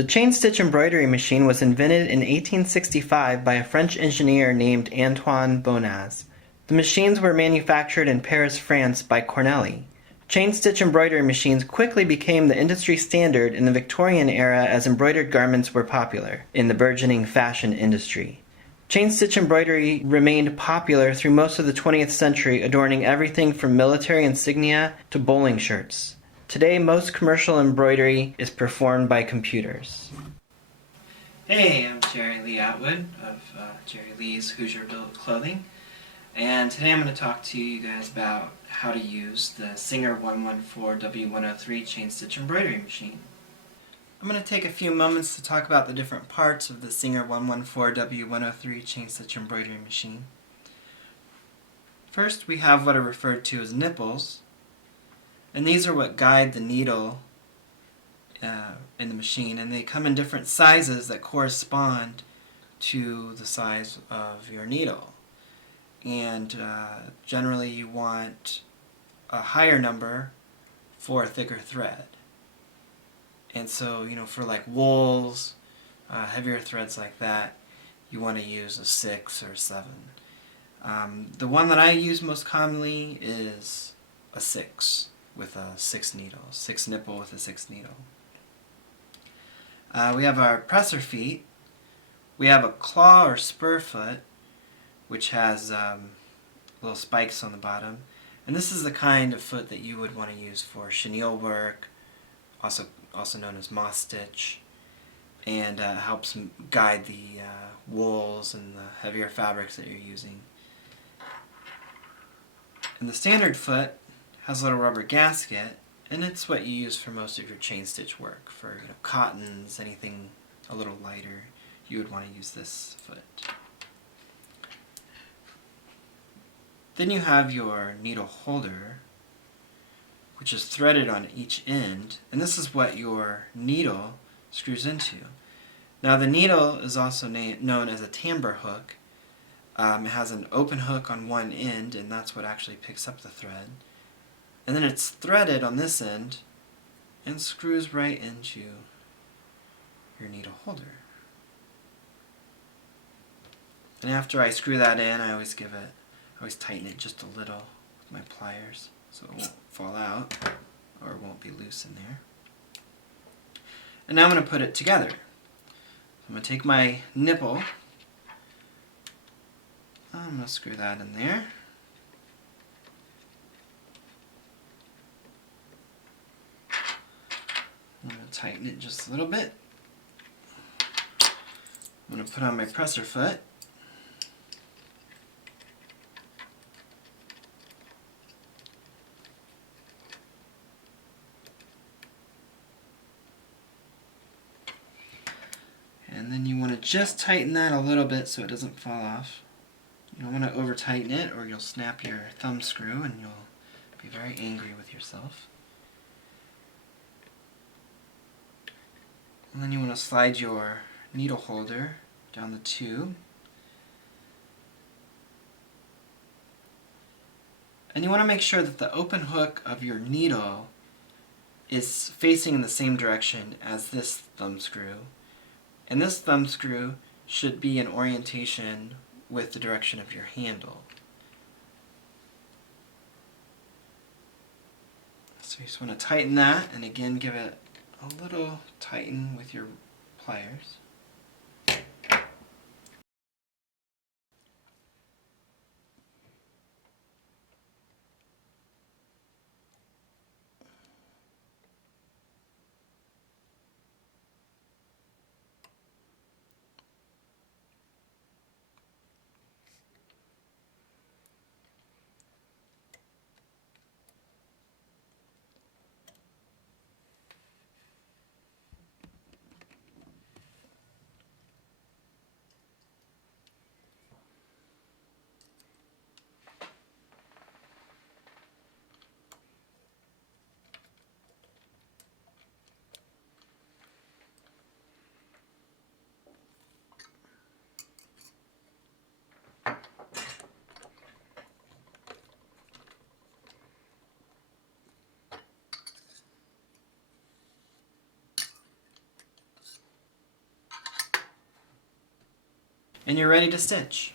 The chain-stitch embroidery machine was invented in 1865 by a French engineer named Antoine Bonaz. The machines were manufactured in Paris, France by Cornelli. Chain-stitch embroidery machines quickly became the industry standard in the Victorian era as embroidered garments were popular in the burgeoning fashion industry. Chain-stitch embroidery remained popular through most of the 20th century, adorning everything from military insignia to bowling shirts. Today, most commercial embroidery is performed by computers. Hey, I'm Jerry Lee Atwood of Jerry Lee's Hoosier Built Clothing, and today I'm going to talk to you guys about how to use the Singer 114W103 chain-stitch embroidery machine. I'm going to take a few moments to talk about the different parts of the Singer 114W103 chain-stitch embroidery machine. First, we have what are referred to as nipples. And these are what guide the needle in the machine, and they come in different sizes that correspond to the size of your needle. And generally you want a higher number for a thicker thread. And so, for like wools, heavier threads like that, you want to use a 6 or 7. The one that I use most commonly is a 6. With a 6 needle, 6 nipple with a 6 needle. We have our presser feet. We have a claw or spur foot, which has little spikes on the bottom. And this is the kind of foot that you would want to use for chenille work, also known as moss stitch, and helps guide the wools and the heavier fabrics that you're using. And the standard foot has a little rubber gasket, and it's what you use for most of your chain stitch work. For cottons, anything a little lighter, you would want to use this foot. Then you have your needle holder, which is threaded on each end, and this is what your needle screws into. Now the needle is also known as a tambour hook. It has an open hook on one end, and that's what actually picks up the thread. And then it's threaded on this end and screws right into your needle holder. And after I screw that in, I always tighten it just a little with my pliers so it won't fall out or it won't be loose in there. And now I'm going to put it together. I'm going to take my nipple, I'm going to screw that in there. I'm going to tighten it just a little bit. I'm going to put on my presser foot. And then you want to just tighten that a little bit so it doesn't fall off. You don't want to over tighten it or you'll snap your thumb screw and you'll be very angry with yourself. And then you want to slide your needle holder down the tube. And you want to make sure that the open hook of your needle is facing in the same direction as this thumb screw. And this thumb screw should be in orientation with the direction of your handle. So you just want to tighten that, and again give it a little tighten with your pliers. And you're ready to stitch.